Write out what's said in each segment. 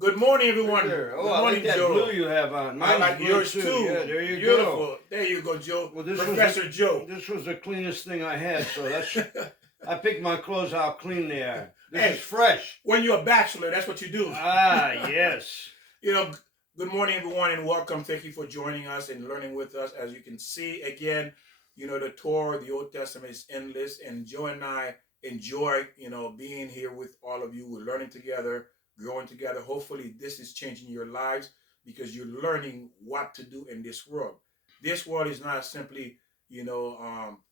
Good morning, everyone. There. Oh, Good I like morning, that Joe. blue you have on. I Mine's like blue yours too. too. Yeah, there you Beautiful. go. There you go, Joe. Well, this Professor Joe. this was the cleanest thing I had, so that's I pick my clothes how clean they are. This Hey, is fresh. when you're a bachelor, that's what you do. Ah, yes. You know, good morning, everyone, and welcome. Thank you for joining us and learning with us. As you can see, again, the Torah, the Old Testament is endless, and Joe and I enjoy, being here with all of you. We're learning together, growing together. Hopefully, this is changing your lives because you're learning what to do in this world. This world is not simply,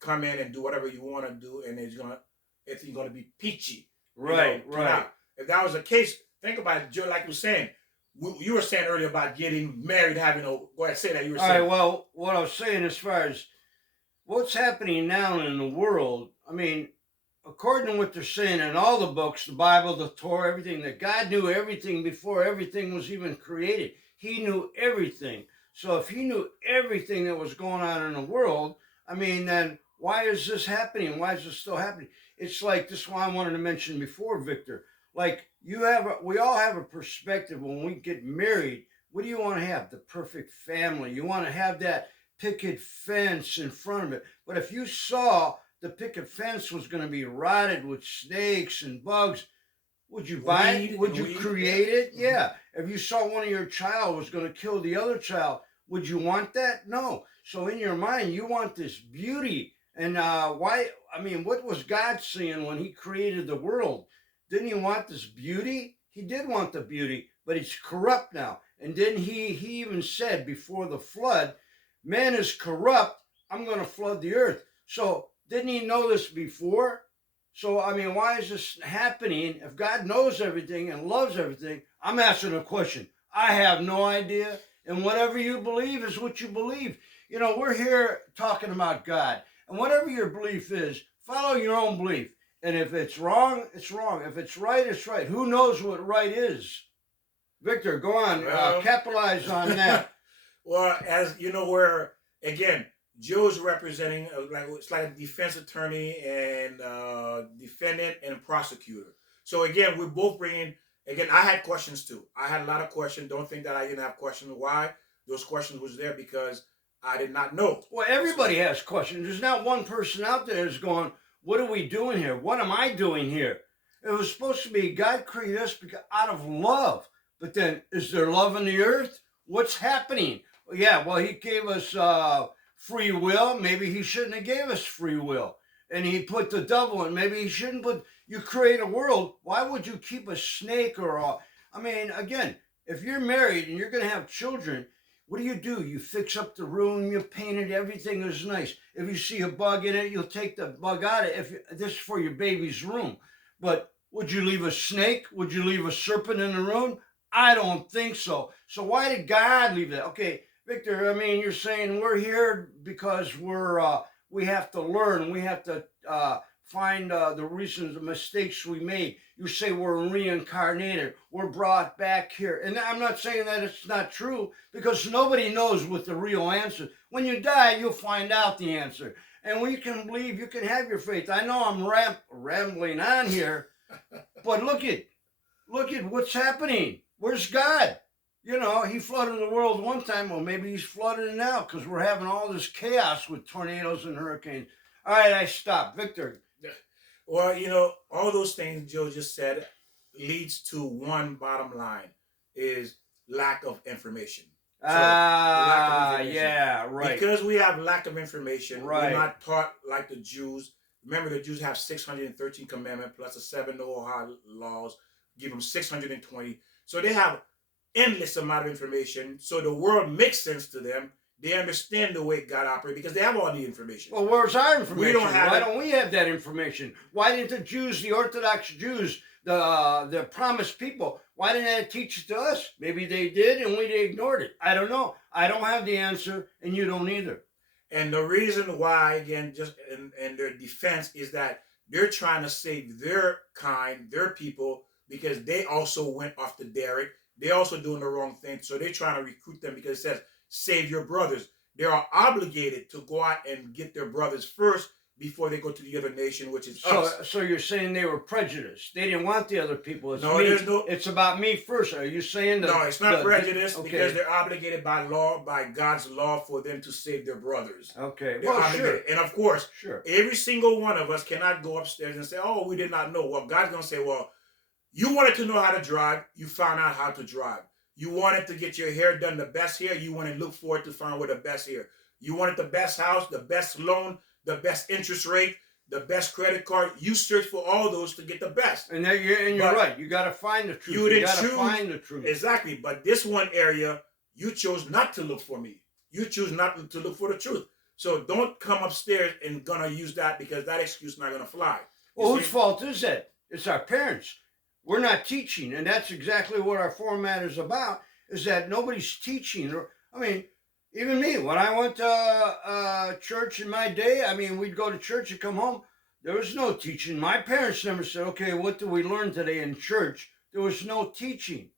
come in and do whatever you want to do, and it's gonna be peachy. Right, right. If that was the case, think about it, Joe. Like you were saying, you were saying earlier about getting married, having a. Go ahead, say that. You were All saying. right, well, what I was saying as far as what's happening now in the world, I mean, according to what they're saying in all the books, the Bible, the Torah, everything, that God knew everything before everything was even created. He knew everything. So if he knew everything that was going on in the world, I mean, then why is this happening? Why is this still happening? It's like this one I wanted to mention before, Victor. Like we all have a perspective when we get married. What do you want to have? The perfect family. You want to have that picket fence in front of it. But if you saw the picket fence was going to be rotted with snakes and bugs, would you buy it? Would you create it? Yeah. If you saw one of your child was going to kill the other child, would you want that? No. So in your mind, you want this beauty. And why? I mean, what was God seeing when He created the world? Didn't He want this beauty? He did want the beauty, but it's corrupt now. And then He even said before the flood, man is corrupt. I'm going to flood the earth. So didn't He know this before? So, I mean, why is this happening? If God knows everything and loves everything, I'm asking a question. I have no idea. And whatever you believe is what you believe. You know, we're here talking about God. And whatever your belief is, follow your own belief. And if it's wrong, it's wrong. If it's right, it's right. Who knows what right is? Victor, go on. Capitalize on that. Well, as you know, where again, Joe's representing it's like a defense attorney and defendant and prosecutor. So again, we're both bringing. Again, I had questions too. I had a lot of questions. Don't think that I didn't have questions. Why? Those questions was there because I did not know. Well, everybody has questions. There's not one person out there that's going, "What are we doing here? What am I doing here?" It was supposed to be God created us out of love. But then, is there love in the earth? What's happening? Yeah, well, He gave us free will. Maybe He shouldn't have gave us free will. And He put the devil in. Maybe He shouldn't put. You create a world. Why would you keep a snake or a? I mean, again, if you're married and you're going to have children, what do? You fix up the room, you paint it, everything is nice. If you see a bug in it, you'll take the bug out of it. This is for your baby's room. But would you leave a snake? Would you leave a serpent in the room? I don't think so. So why did God leave that? Okay, Victor, I mean, you're saying we're here because we have to learn. We have to find the reasons, the mistakes we made. You say we're reincarnated. We're brought back here. And I'm not saying that it's not true because nobody knows what the real answer. When you die, you'll find out the answer. And we can believe, you can have your faith. I know I'm rambling on here, but look at what's happening. Where's God? You know, He flooded the world one time. Well, maybe He's flooding it now because we're having all this chaos with tornadoes and hurricanes. All right, I stopped. Victor. Well, all those things Joe just said leads to one bottom line is lack of information. Yeah, right. Because we have lack of information, right. We're not taught like the Jews. Remember, the Jews have 613 commandments plus the 7 Noah laws, give them 620. So they have endless amount of information. So the world makes sense to them. They understand the way God operates because they have all the information. Well, where's our information? We don't have Why don't we have that information? Why didn't the Jews, the Orthodox Jews, the promised people, why didn't they teach it to us? Maybe they did and we ignored it. I don't know. I don't have the answer and you don't either. And the reason why, again, just in their defense, is that they're trying to save their kind, their people, because they also went off the derrick. They're also doing the wrong thing. So they're trying to recruit them because it says, save your brothers. They are obligated to go out and get their brothers first before they go to the other nation, which is So, us. so you're saying they were prejudiced? They didn't want the other people. It's No, me. there's no. It's about me first. Are you saying that? No, it's not prejudice because okay. they're obligated by law, by God's law, for them to save their brothers. Okay. They're Well, obligated. sure. And of course, Sure. every single one of us cannot go upstairs and say, oh, we did not know. Well, God's going to say, well, you wanted to know how to drive. You found out how to drive. You wanted to get your hair done the best hair. You want to look forward to find where the best hair. You wanted the best house, the best loan, the best interest rate, the best credit card. You search for all those to get the best. And you're right. You got to find the truth. You didn't got to choose find the truth. Exactly. But this one area, you chose not to look for me. You choose not to look for the truth. So don't come upstairs and gonna use that because that excuse not gonna fly. Well, whose fault is that? It's our parents. We're not teaching, and that's exactly what our format is about. Is that nobody's teaching? I mean, even me, when I went to church in my day, I mean, we'd go to church and come home. There was no teaching. My parents never said, okay, what did we learn today in church? There was no teaching.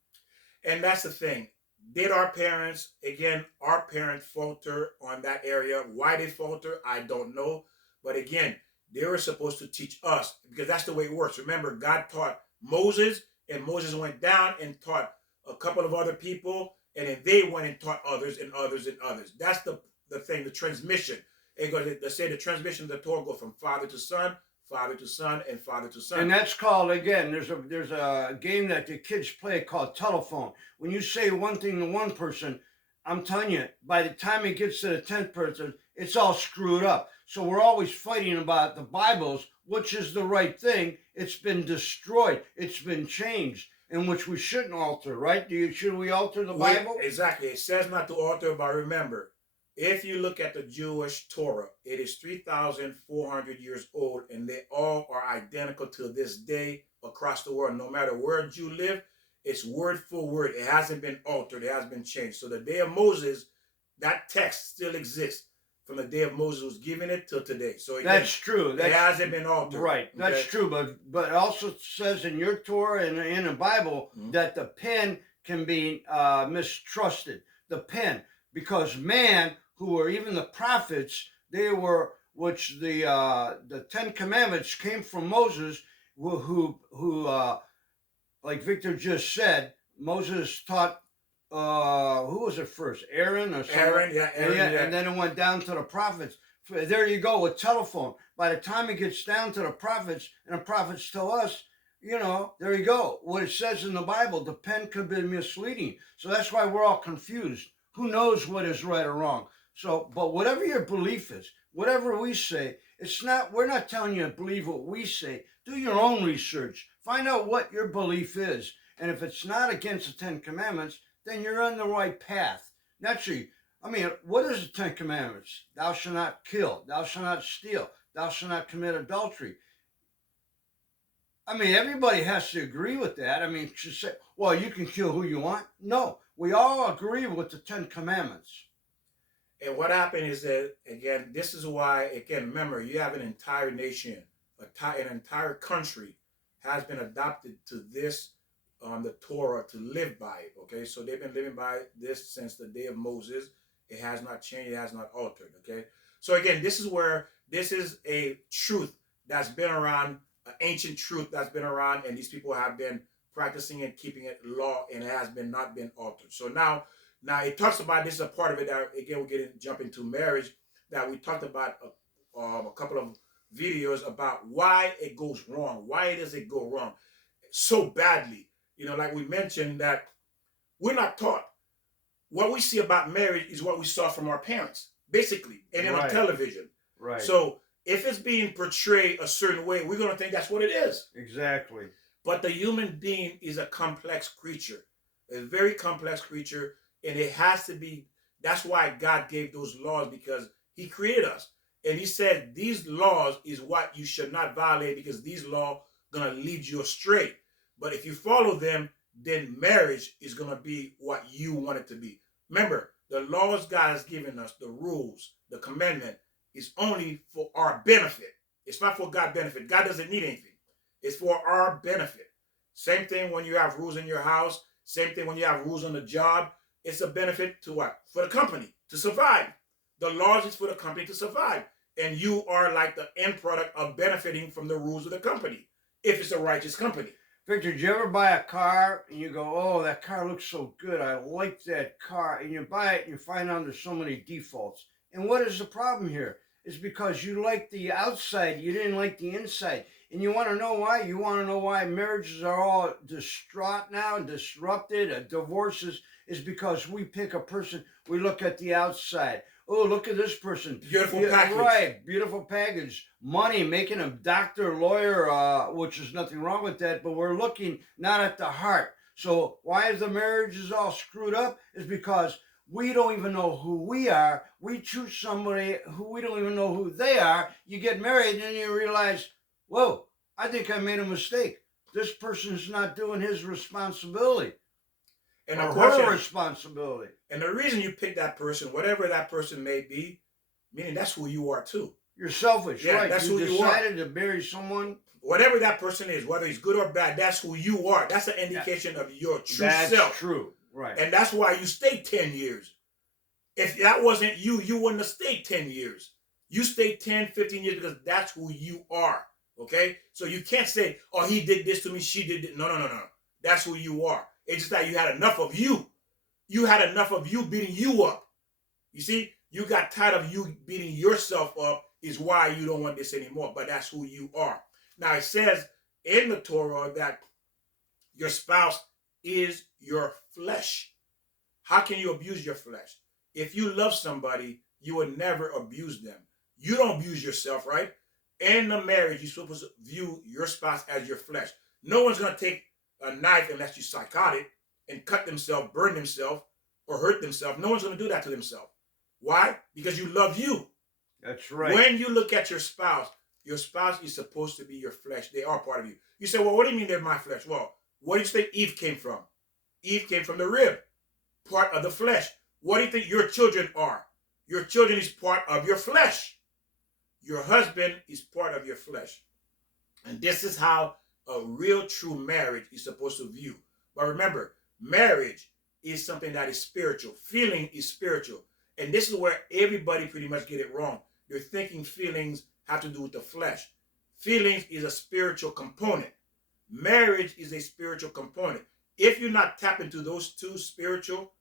And that's the thing. Did our parents, again, our parents falter on that area? Why they falter, I don't know. But again, they were supposed to teach us because that's the way it works. Remember, God taught Moses, and Moses went down and taught a couple of other people, and then they went and taught others and others and others. That's the thing, the transmission. It goes, they say the transmission of the Torah go from father to son, and father to son. And that's called, again, there's a game that the kids play called telephone. When you say one thing to one person, I'm telling you, by the time it gets to the 10th person, it's all screwed up. So we're always fighting about the Bibles, which is the right thing. It's been destroyed. It's been changed, in which we shouldn't alter, right? Should we alter the Bible? Exactly. It says not to alter, but remember, if you look at the Jewish Torah, it is 3,400 years old, and they all are identical to this day across the world. No matter where a Jew live, it's word for word. It hasn't been altered. It hasn't been changed. So the day of Moses, that text still exists from the day of Moses was given it till today. So again, that's true. It hasn't been altered. Right. Okay? That's true. But it also says in your Torah and in the Bible that the pen can be mistrusted. The pen, because man, who were even the prophets, they were, which the 10 Commandments came from Moses, who like Victor just said, Moses taught, who was it first? Aaron or something? Aaron. And then it went down to the prophets. There you go with telephone. By the time it gets down to the prophets, and the prophets tell us, there you go. What it says in the Bible, the pen could be misleading. So that's why we're all confused. Who knows what is right or wrong? So, but whatever your belief is, whatever we say, we're not telling you to believe what we say. Do your own research. Find out what your belief is. And if it's not against the 10 Commandments, then you're on the right path. Naturally, I mean, what is the 10 Commandments? Thou shalt not kill. Thou shalt not steal. Thou shalt not commit adultery. I mean, everybody has to agree with that. I mean, to say, well, you can kill who you want. No, we all agree with the 10 Commandments. And what happened is that, again, this is why, again, remember, you have an entire nation, an entire country has been adopted to this, the Torah, to live by it, okay? So they've been living by this since the day of Moses. It has not changed. It has not altered, okay? So again, this is a truth that's been around, an ancient truth that's been around, and these people have been practicing and keeping it law, and it has not been altered. So now it talks about, this is a part of it that, again, we're jump into marriage, that we talked about a couple of videos about why it goes wrong. Why does it go wrong so badly? Like we mentioned, that we're not taught. What we see about marriage is what we saw from our parents, basically, and then on television. Right. So if it's being portrayed a certain way, we're going to think that's what it is. Exactly. But the human being is a complex creature, a very complex creature. And it has to be, that's why God gave those laws, because he created us. And he said, these laws is what you should not violate, because these laws are going to lead you astray. But if you follow them, then marriage is going to be what you want it to be. Remember, the laws God has given us, the rules, the commandment, is only for our benefit. It's not for God's benefit. God doesn't need anything. It's for our benefit. Same thing when you have rules in your house. Same thing when you have rules on the job. It's a benefit to what? For the company to survive. The laws is for the company to survive. and you are like the end product of benefiting from the rules of the company, if it's a righteous company. Victor, did you ever buy a car and you go, oh, that car looks so good. I like that car. And you buy it and you find out there's so many defaults. And what is the problem here? It's because you like the outside, you didn't like the inside. And you want to know why? You want to know why marriages are all distraught now and disrupted, divorces, is because we pick a person, we look at the outside. Oh, look at this person. Beautiful package. Right, beautiful package. Money, making a doctor, lawyer, which is nothing wrong with that, but we're looking not at the heart. So why is the marriages all screwed up? Is because we don't even know who we are. We choose somebody who we don't even know who they are. You get married and then you realize, whoa, I think I made a mistake. This person's not doing his responsibility. And or her responsibility. And the reason you pick that person, whatever that person may be, meaning that's who you are too. You're selfish, yeah, right? That's you who you are. decided to marry someone. Whatever that person is, whether he's good or bad, that's who you are. That's an indication of your true that's self. That's true, right. And that's why you stayed 10 years. If that wasn't you, you wouldn't have stayed 10 years. You stayed 10, 15 years because that's who you are, okay? So you can't say, oh, he did this to me, she did this. No. That's who you are. It's just that you had enough of you. You had enough of you beating you up. You see, you got tired of you beating yourself up is why you don't want this anymore. But that's who you are. Now, it says in the Torah that your spouse is your flesh. How can you abuse your flesh? If you love somebody, you would never abuse them. You don't abuse yourself, right? In the marriage, you're supposed to view your spouse as your flesh. No one's going to take a knife unless you're psychotic and cut themselves, burn themselves, or hurt themselves. No one's going to do that to themselves. Why? Because you love you. That's right. When you look at your spouse is supposed to be your flesh. They are part of you. You say, well, what do you mean they're my flesh? Well, where do you think Eve came from? Eve came from the rib, part of the flesh. What do you think your children are? Your children is part of your flesh. Your husband is part of your flesh. And this is how a real true marriage is supposed to view. But remember, marriage is something that is spiritual. Feeling is spiritual. And this is where everybody pretty much get it wrong. They're thinking feelings have to do with the flesh. Feelings is a spiritual component. Marriage is a spiritual component. If you're not tapped into those two spiritual,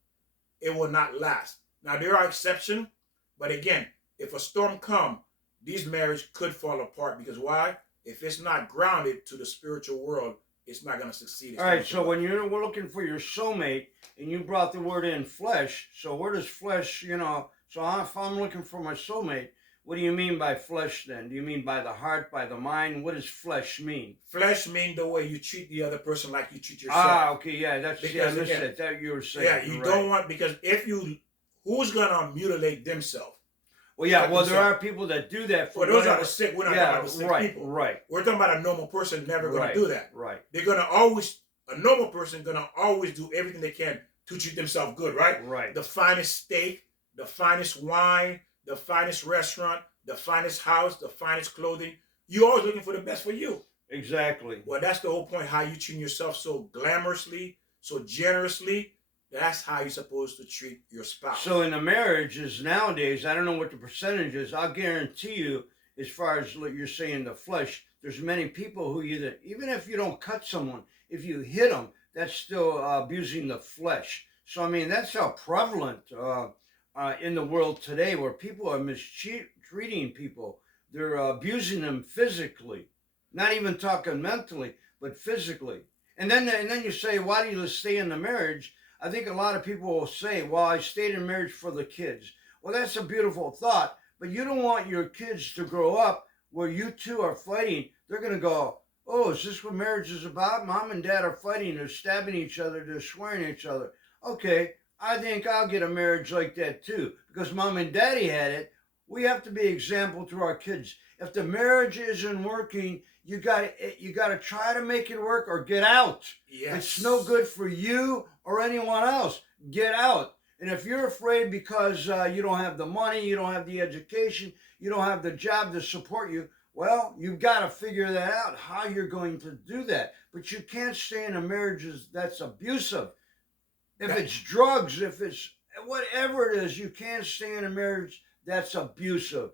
it will not last. Now, there are exceptions, but again, if a storm comes, these marriages could fall apart because why? If it's not grounded to the spiritual world, it's not going to succeed. All right, so when you're looking for your soulmate and you brought the word in flesh, so where does flesh, so if I'm looking for my soulmate, what do you mean by flesh then? Do you mean by the heart, by the mind? What does flesh mean? Flesh means the way you treat the other person like you treat yourself. Ah, okay, yeah, that's because that you were saying. Yeah, you don't want, because who's going to mutilate themselves? Well, yeah, there are people that do that. For those are the sick. We're not talking about the sick people. Right. We're talking about a normal person never going to do that. Right. They're going to always, a normal person going to always do everything they can to treat themselves good, right? Right. The finest steak, the finest wine, the finest restaurant, the finest house, the finest clothing. You're always looking for the best for you. Exactly. Well, that's the whole point, how you treat yourself so glamorously, so generously. That's how you're supposed to treat your spouse. So in the marriages nowadays, I don't know what the percentage is. I'll guarantee you, as far as you're saying the flesh, there's many people who even if you don't cut someone, if you hit them, that's still abusing the flesh. So, I mean, that's how prevalent in the world today, where people are mistreating people. They're abusing them physically, not even talking mentally, but physically. And then you say, why do you stay in the marriage? I think a lot of people will say, well, I stayed in marriage for the kids. Well, that's a beautiful thought, but you don't want your kids to grow up where you two are fighting. They're going to go, oh, is this what marriage is about? Mom and dad are fighting. They're stabbing each other. They're swearing at each other. Okay, I think I'll get a marriage like that too, because mom and daddy had it. We have to be example to our kids. If the marriage isn't working, you got to try to make it work or get out. Yes. It's no good for you or anyone else. Get out. And if you're afraid because you don't have the money, you don't have the education, you don't have the job to support you, well, you've got to figure that out, how you're going to do that. But you can't stay in a marriage that's abusive. If it's drugs, if it's whatever it is, you can't stay in a marriage that's abusive.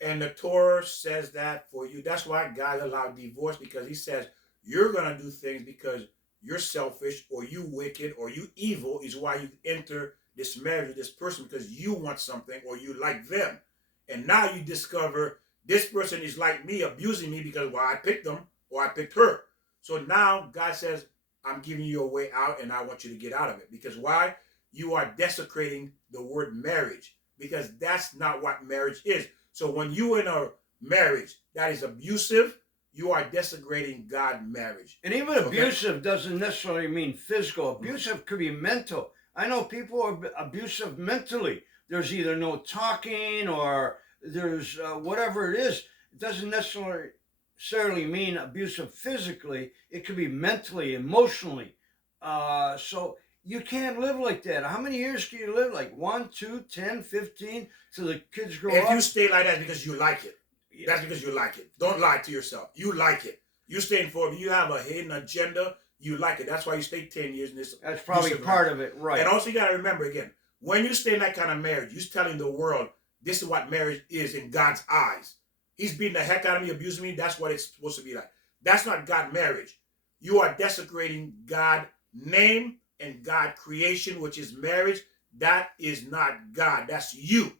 And the Torah says that for you. That's why God allowed divorce, because he says you're going to do things because you're selfish or you wicked or you evil is why you enter this marriage with this person, because you want something or you like them. And now you discover this person is like me, abusing me because, well, I picked them or I picked her. So now God says, I'm giving you a way out and I want you to get out of it. Because why? You are desecrating the word marriage, because that's not what marriage is. So when you in a marriage that is abusive, you are desecrating God marriage. And even abusive doesn't necessarily mean physical. Abusive could be mental. I know people are abusive mentally. There's either no talking or there's whatever it is. It doesn't necessarily mean abusive physically. It could be mentally, emotionally. So you can't live like that. How many years can you live? Like 1, 2, 10, 15 till the kids grow If up? you stay like that because you like it, that's because you like it. Don't lie to yourself. You like it. You staying for it. You have a hidden agenda. You like it. That's why you stay 10 years in this. That's probably part of it, right? And also you got to remember again, when you stay in that kind of marriage, you're telling the world this is what marriage is in God's eyes. He's beating the heck out of me, abusing me. That's what it's supposed to be like. That's not God marriage. You are desecrating God name and God creation, which is marriage. That is not God. That's you.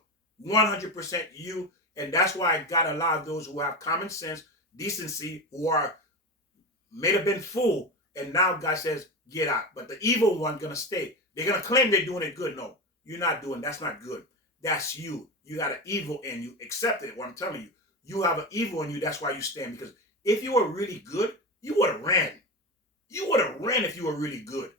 100% you. And that's why God allowed those who have common sense, decency, who are may have been fooled. And now God says, get out. But the evil one gonna stay. They're gonna claim they're doing it good. No, you're not doing. That's not good. That's you. You got an evil in you. Accept it. What I'm telling you. You have an evil in you. That's why you stand. Because if you were really good, you would have ran. You would have ran if you were really good.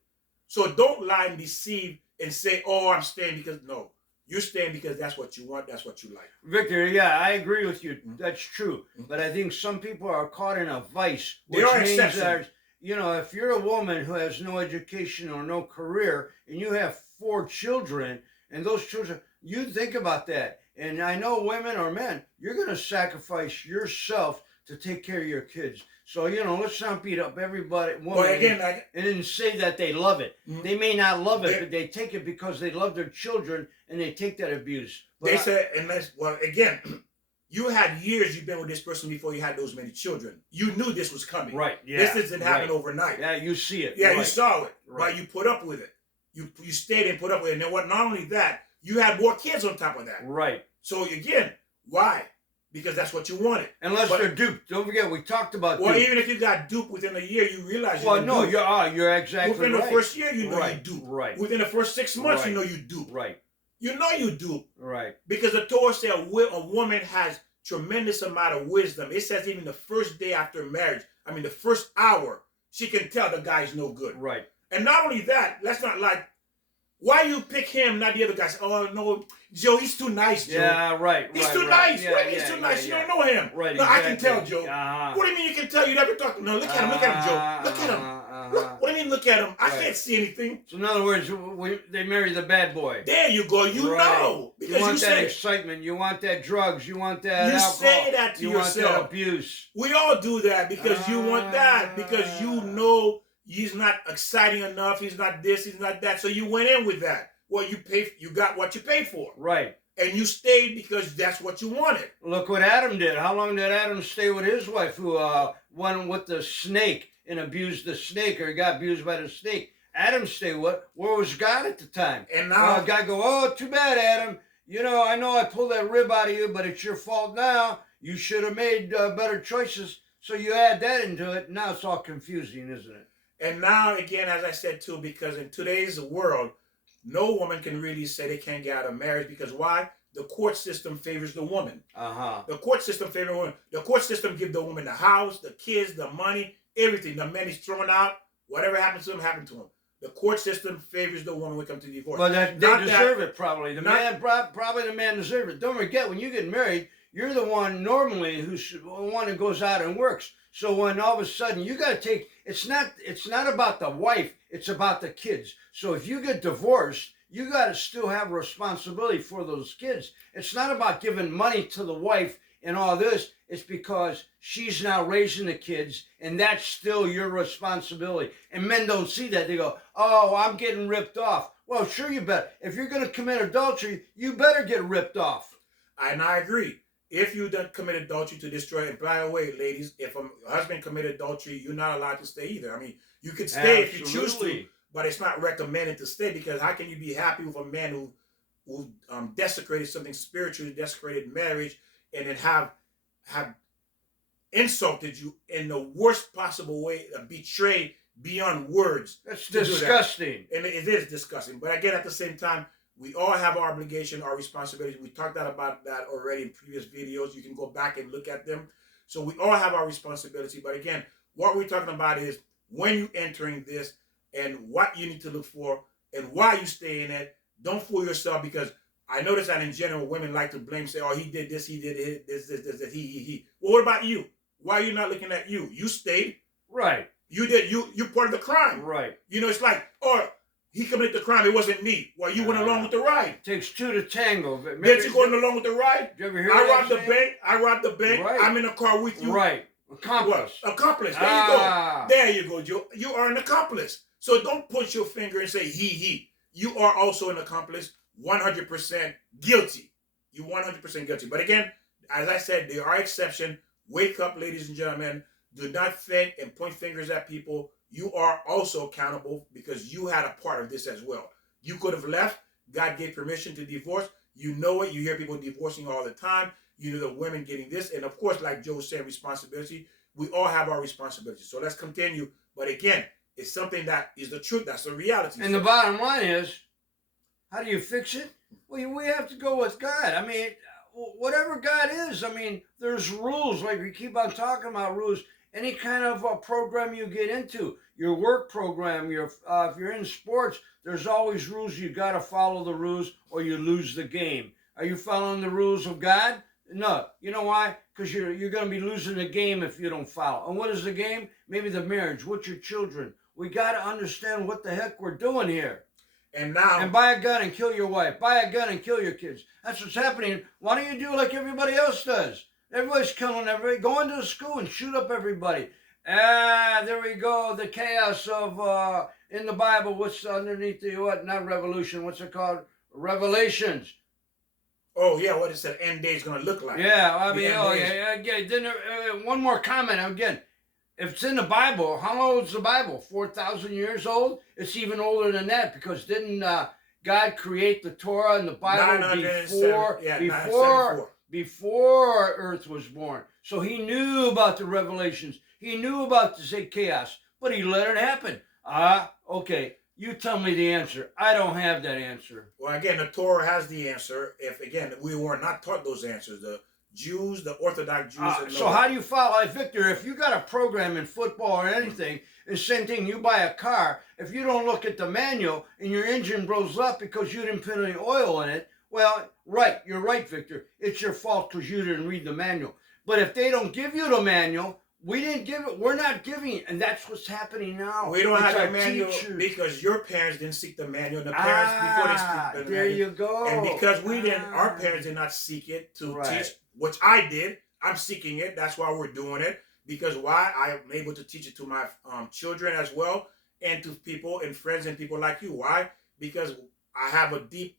So don't lie and deceive and say, oh, I'm staying because no. You're staying because that's what you want. That's what you like. Victor, yeah, I agree with you. That's true. But I think some people are caught in a vice, which There are means exceptions. that, you know, if you're a woman who has no education or no career and you have 4 children and those children, you think about that. And I know women or men, you're going to sacrifice yourself to take care of your kids. So, you know, let's not beat up everybody, woman, Well, again, and then say that they love it. Mhm. They may not love it, but they take it because they love their children and they take that abuse. But they said, unless, well, again, you had years you've been with this person before you had those many children. You knew this was coming. right, yeah. This didn't happen overnight. Yeah, you see it. Yeah, right. you saw it, Right. but you put up with it. You stayed and put up with it. And then what? Not only that, you had more kids on top of that. Right. So again, why? Because that's what you wanted. Unless But- they're duped. Don't forget, we talked about Well, dupe. even if you got duped within a year, you realize you Well, got no, duped. you're exactly Within right. the first year, you know right. you duped. Right. Within the first 6 months, Right. you know you duped. Right. You know you duped. Right. Because the Torah said a woman has tremendous amount of wisdom. It says even the first day after marriage, I mean the first hour, she can tell the guy's no good. Right. And not only that, let's not like, why you pick him, not the other guys? Oh no, Joe, he's too nice, Joe. Yeah, right. He's right, too right. nice. Yeah, What do you mean yeah, he's too yeah, nice? yeah. You don't know him. Right, No, exactly. I can tell, Joe. Uh-huh. What do you mean you can tell? You never talk. No, look at him. Look at him, Joe. Look at him. What do you mean look at him? I Right. can't see anything. So in other words, they marry the bad boy. There you go. You Right. know. You Because want you that say it. excitement. You want that drugs. You want that You alcohol. say that to you want that yourself. abuse. We all do that because you want that. Because you know he's not exciting enough. He's not this. He's not that. So you went in with that. Well, you got what you paid for. Right. And you stayed because that's what you wanted. Look what Adam did. How long did Adam stay with his wife who went with the snake and abused the snake, or got abused by the snake? Adam stayed with. Where was God at the time? And now God go, oh, too bad, Adam. You know I pulled that rib out of you, but it's your fault now. You should have made better choices. So you add that into it. Now it's all confusing, isn't it? And now, again, as I said too, because in today's world, no woman can really say they can't get out of marriage. Because why? The court system favors the woman. Uh-huh. The court system favors the woman. The court system gives the woman the house, the kids, the money, everything. The man is thrown out. Whatever happens to him, happened to him. The court system favors the woman when it comes to divorce. Well, they Not deserve it, probably. not- Probably the man deserves it. Don't forget, when you get married, you're the one normally who's the one who goes out and works. So when all of a sudden you got to take, it's not about the wife, it's about the kids. So if you get divorced, you got to still have responsibility for those kids. It's not about giving money to the wife and all this. It's because she's now raising the kids, and that's still your responsibility. And men don't see that. They go, oh, I'm getting ripped off. Well, sure you better. If you're going to commit adultery, you better get ripped off. And I agree. if you don't commit adultery to destroy, and by the way, ladies, if a husband committed adultery, you're not allowed to stay either. I mean, you could stay if you choose to, but it's not recommended to stay, because how can you be happy with a man who desecrated something spiritually, desecrated marriage, and then have insulted you in the worst possible way, betrayed beyond words. That's disgusting. And it is disgusting. But again, at the same time, we all have our obligation, our responsibility. We talked about that already in previous videos. You can go back and look at them. So we all have our responsibility. But again, what we're talking about is when you're entering this and what you need to look for and why you stay in it. Don't fool yourself, because I notice that in general, women like to blame, say, oh, he did this, he did this, he. Well, what about you? Why are you not looking at you? You stayed. Right. You did. You're part of the crime. Right. You know, it's like, oh, he committed the crime. It wasn't me. Well, you went along with the ride. Takes two to tango. Did you going along with the ride? Did you ever hear I that robbed the bank. I robbed the bank. Right. I'm in a car with you. Right. Accomplice. What? Accomplice. There you go. There you go, Joe. You are an accomplice. So don't put your finger and say he. You are also an accomplice. 100% guilty. You're 100% guilty. But again, as I said, there are exceptions. Wake up, ladies and gentlemen. Do not think and point fingers at people. You are also accountable, because you had a part of this as well. You could have left. God gave permission to divorce. You know it. You hear people divorcing all the time. You know the women getting this. And of course, like Joe said, responsibility. We all have our responsibility. So let's continue. But again, it's something that is the truth. That's the reality. And the bottom line is, how do you fix it? Well, we have to go with God. I mean, whatever God is, I mean, there's rules. Like we keep on talking about rules. Any kind of program you get into, your work program, if you're in sports, there's always rules. You got to follow the rules or you lose the game. Are you following the rules of God? No. You know why? Because you're going to be losing the game if you don't follow. And what is the game? Maybe the marriage. What's your children? We got to understand what the heck we're doing here. And now, and buy a gun and kill your wife. Buy a gun and kill your kids. That's what's happening. Why don't you do like everybody else does? Everybody's killing everybody. Go into the school and shoot up everybody. There we go. The chaos of in the Bible. What's underneath the what? Not revolution. What's it called? Revelations. Oh yeah, what is that end day is going to look like? Yeah, I mean, Again, then one more comment again. If it's in the Bible, how old is the Bible? 4,000 years old? It's even older than that, because didn't God create the Torah and the Bible before Earth was born? So he knew about the revelations. He knew about the chaos, but he let it happen. Okay, you tell me the answer. I don't have that answer. Well, again, the Torah has the answer. If, again, we were not taught those answers. The Jews, the Orthodox Jews. So how do you follow? Like Victor, if you got a program in football or anything, it's the same thing. You buy a car. If you don't look at the manual and your engine blows up because you didn't put any oil in it, well, right, you're right, Victor. It's your fault because you didn't read the manual. But if they don't give you the manual, we didn't give it. We're not giving it, and that's what's happening now. We don't have the manual because your parents didn't seek the manual. The parents before they seek the manual. There you go. And because we didn't, our parents did not seek it to teach, which I did. I'm seeking it. That's why we're doing it. Because why? I'm able to teach it to my children as well, and to people and friends and people like you. Why? Because I have a deep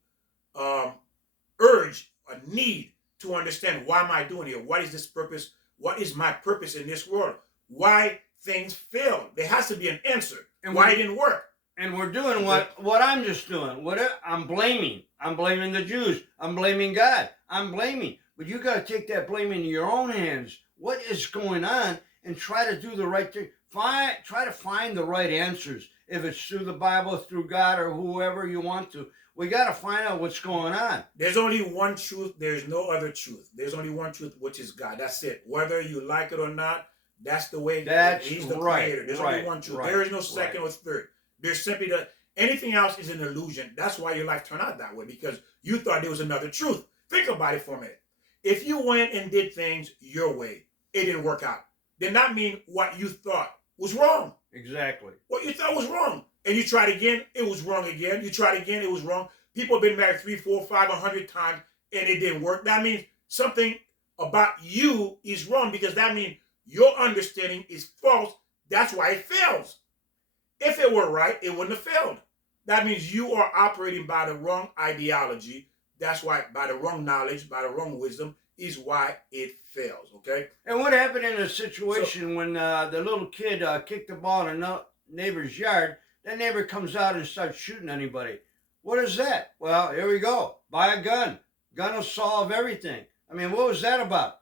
urge, a need to understand, why am I doing here? What is this purpose? What is my purpose in this world? Why things fail? There has to be an answer. And why it didn't work. And we're doing what I'm just doing. I'm blaming. I'm blaming the Jews. I'm blaming God. I'm blaming. But you got to take that blame into your own hands. What is going on? And try to do the right thing. Try to find the right answers. If it's through the Bible, through God, or whoever you want to. We got to find out what's going on. There's only one truth. There's no other truth. There's only one truth, which is God. That's it. Whether you like it or not, that's the way. He's the creator. There's only one truth. There is no second or third. There's simply anything else is an illusion. That's why your life turned out that way, because you thought there was another truth. Think about it for a minute. If you went and did things your way, it didn't work out. Did not mean what you thought was wrong. Exactly. What you thought was wrong. And you tried again, it was wrong again. You tried again, it was wrong. People have been married 3, 4, 5, 100 times, and it didn't work. That means something about you is wrong, because that means your understanding is false. That's why it fails. If it were right, it wouldn't have failed. That means you are operating by the wrong ideology. That's why, by the wrong knowledge, by the wrong wisdom, is why it fails. Okay. And what happened in a situation when the little kid kicked the ball in a neighbor's yard? That neighbor comes out and starts shooting anybody. What is that? Well, here we go. Buy a gun. Gun will solve everything. I mean, what was that about?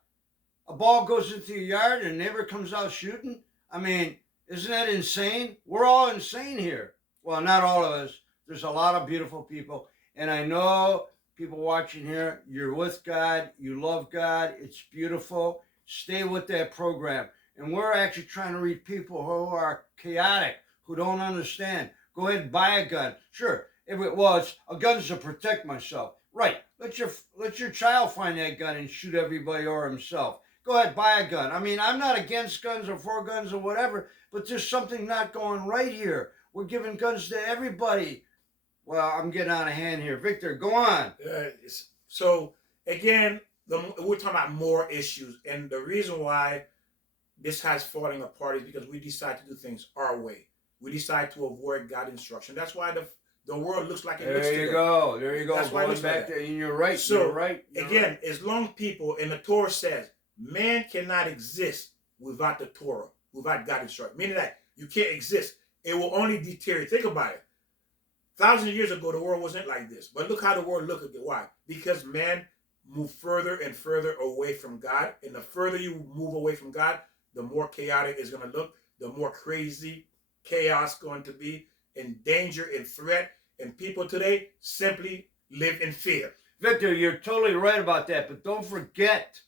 A ball goes into your yard and a neighbor comes out shooting? I mean, isn't that insane? We're all insane here. Well, not all of us. There's a lot of beautiful people. And I know people watching here, you're with God, you love God, it's beautiful. Stay with that program. And we're actually trying to reach people who are chaotic, who don't understand. Go ahead and buy a gun. Sure. It's a gun's to protect myself. Right. Let your child find that gun and shoot everybody or himself. Go ahead, buy a gun. I mean, I'm not against guns or for guns or whatever, but there's something not going right here. We're giving guns to everybody. Well, I'm getting out of hand here. Victor, go on. So again, we're talking about more issues, and the reason why this has falling apart is because we decide to do things our way. We decide to avoid God's instruction. That's why the world looks like it looks today. There you go. There you go. That's why it Going looks like back that. there, and you're right. So You're right. again, as long people, and the Torah says, man cannot exist without the Torah, without God's instruction. Meaning that you can't exist. It will only deteriorate. Think about it. Thousands of years ago, the world wasn't like this. But look how the world looked at it. Why? Because man moved further and further away from God. And the further you move away from God, the more chaotic it's going to look, the more crazy chaos going to be, and danger and threat. And people today simply live in fear. Victor, you're totally right about that. But don't forget,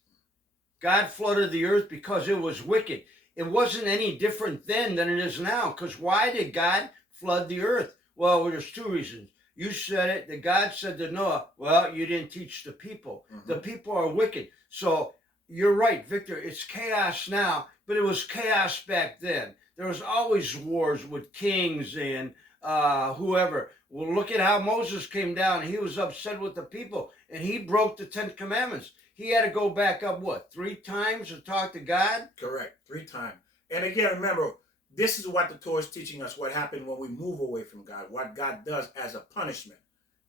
God flooded the earth because it was wicked. It wasn't any different then than it is now. Because why did God flood the earth? Well, there's two reasons. You said it, that God said to Noah, well, you didn't teach the people. Mm-hmm. The people are wicked. So you're right, Victor, it's chaos now, but it was chaos back then. There was always wars with kings and whoever. Well, look at how Moses came down. He was upset with the people, and he broke the 10 Commandments. He had to go back up, 3 times to talk to God? Correct, 3 times. And again, remember, this is what the Torah is teaching us, what happened when we move away from God, what God does as a punishment.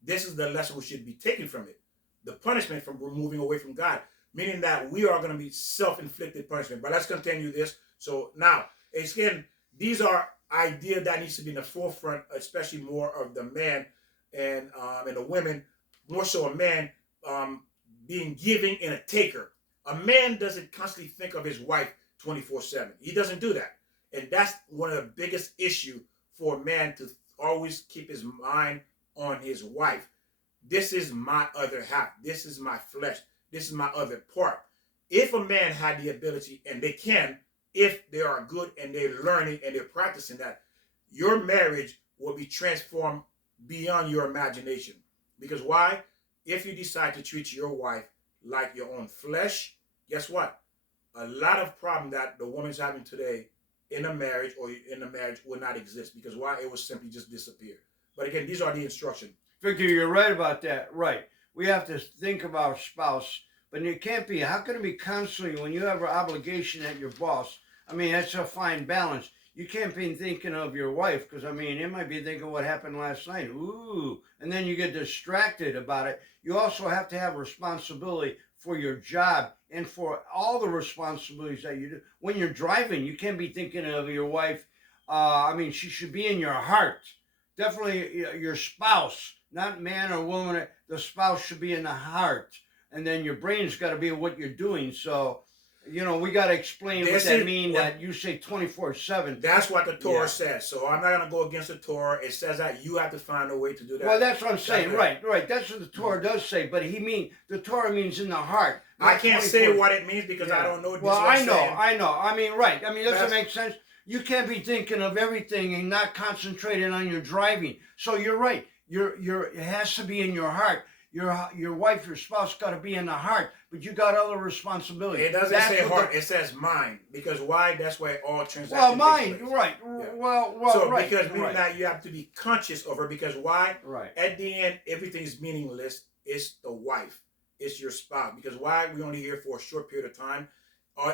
This is the lesson we should be taking from it. The punishment from moving away from God, meaning that we are going to be self-inflicted punishment. But let's continue this. So now, again, these are ideas that needs to be in the forefront, especially more of the man and the women, more so a man being giving and a taker. A man doesn't constantly think of his wife 24/7. He doesn't do that. And that's one of the biggest issues for a man, to always keep his mind on his wife. This is my other half. This is my flesh. This is my other part. If a man had the ability, and they can, if they are good and they're learning and they're practicing that, your marriage will be transformed beyond your imagination. Because why? If you decide to treat your wife like your own flesh, guess what? A lot of problem that the woman's having today in a marriage or in a marriage will not exist. Because why? It will simply just disappear. But again, these are the instructions. Victor, you're right about that. Right. We have to think of our spouse, but it can't be. How can it be constantly when you have an obligation at your boss? I mean, that's a fine balance. You can't be thinking of your wife because, I mean, it might be thinking what happened last night. Ooh. And then you get distracted about it. You also have to have responsibility for your job and for all the responsibilities that you do. When you're driving, you can't be thinking of your wife. I mean, she should be in your heart. Definitely your spouse, not man or woman. The spouse should be in the heart. And then your brain's got to be what you're doing. So, you know, we got to explain what that means, that you say 24/7. That's what the Torah says. So I'm not going to go against the Torah. It says that you have to find a way to do that. Well, that's what I'm saying. Right. That's what the Torah does say. But the Torah means in the heart. I can't say what it means because I don't know. Well, I know. I mean, right. I mean, doesn't make sense? You can't be thinking of everything and not concentrating on your driving. So you're right. It has to be in your heart. Your wife, your spouse got to be in the heart, but you got other responsibilities. It doesn't say heart, it says mind. Because why? That's why all transactions. Well, mind, right. Yeah. Well, so right. Because meaning that you have to be conscious of her, because why? Right. At the end, everything's meaningless. It's the wife. It's your spouse. Because why? We're only here for a short period of time.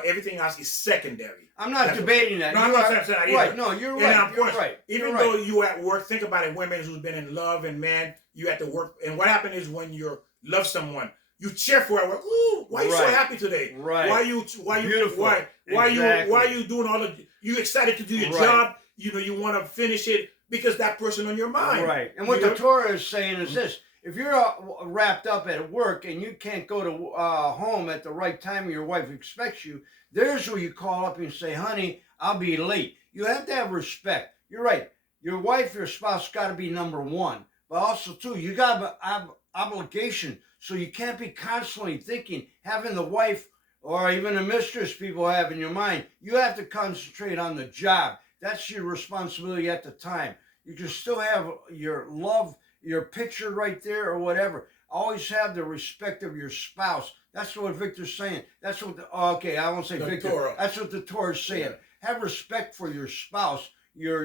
Everything else is secondary. I'm not debating that. No, I'm not saying that either. Right, no, you're right. You're right. Even though you at work, think about it, women who's been in love and man, you at the work. And what happens is when you love someone, You cheer for it. Ooh, why are you so Right. happy today? Right. Why you Beautiful. why Exactly. you doing all of you excited to do your Right. job? You know you want to finish it because that person on your mind. Right. And You what the know, Torah is saying is this: if you're wrapped up at work and you can't go to home at the right time your wife expects you, there's where you call up and say, honey, I'll be late. You have to have respect. You're right. Your wife, your spouse got to be number one. But also, too, you got an obligation. So you can't be constantly thinking, having the wife or even a mistress people have in your mind. You have to concentrate on the job. That's your responsibility at the time. You can still have your love, your picture right there or whatever. Always have the respect of your spouse. That's what Victor's saying. That's what okay, I won't say the Victor. Torah. That's what the Torah is saying. Yeah. Have respect for your spouse, your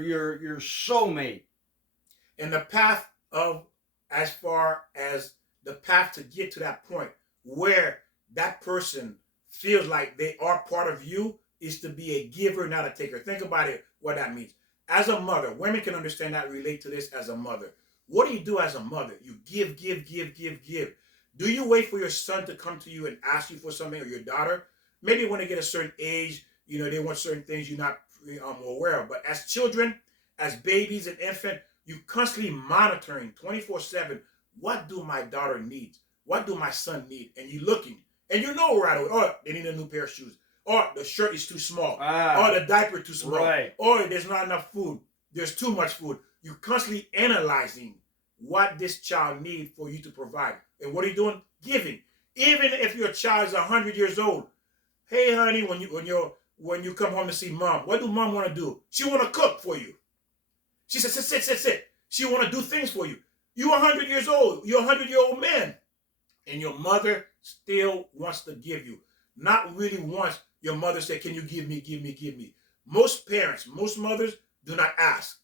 soulmate. And the path of, as far as the path to get to that point where that person feels like they are part of you, is to be a giver, not a taker. Think about it, what that means. As a mother, women can understand that, relate to this as a mother. What do you do as a mother? You give, give, give, give, give. Do you wait for your son to come to you and ask you for something, or your daughter? Maybe when they get a certain age, you know, they want certain things you're not aware of. But as children, as babies and infant, you constantly monitoring 24/7. What do my daughter need? What do my son need? And you looking, and you know right away. Oh, they need a new pair of shoes. Or the shirt is too small. Or the diaper too small. Right. Or there's not enough food. There's too much food. You're constantly analyzing what this child needs for you to provide. And what are you doing? Giving. Even if your child is 100 years old. Hey, honey, when you come home to see mom, what do mom want to do? She want to cook for you. She says, sit. She want to do things for you. You're 100 years old. You're a 100-year-old man. And your mother still wants to give you. Not really wants your mother say, can you give me, give me, give me. Most parents, most mothers do not ask.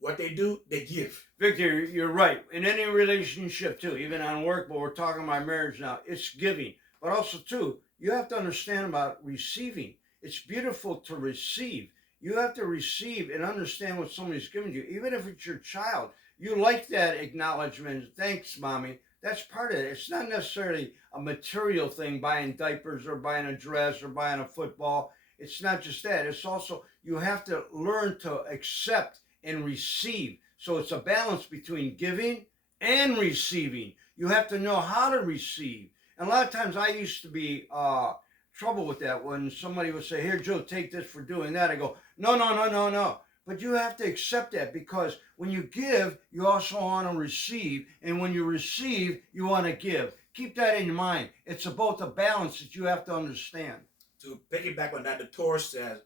What they do, they give. Victor, you're right. In any relationship, too, even on work, but we're talking about marriage now, it's giving. But also, too, you have to understand about receiving. It's beautiful to receive. You have to receive and understand what somebody's giving you. Even if it's your child, you like that acknowledgement. Thanks, mommy. That's part of it. It's not necessarily a material thing, buying diapers or buying a dress or buying a football. It's not just that. It's also, you have to learn to accept and receive. So it's a balance between giving and receiving. You have to know how to receive. And a lot of times I used to be trouble with that when somebody would say, here, Joe, take this for doing that. I go, no. But you have to accept that, because when you give, you also want to receive. And when you receive, you want to give. Keep that in mind. It's about the balance that you have to understand. To piggyback on that, the Torah says,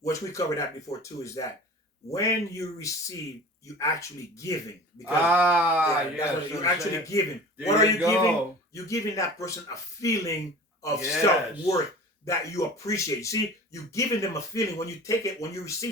which we covered that before too, is that when you receive, you actually giving. Because Yes. you're actually giving. There What are you go. giving? You're giving that person a feeling of Yes. self-worth that you appreciate. See, you're giving them a feeling when you take it, when you receive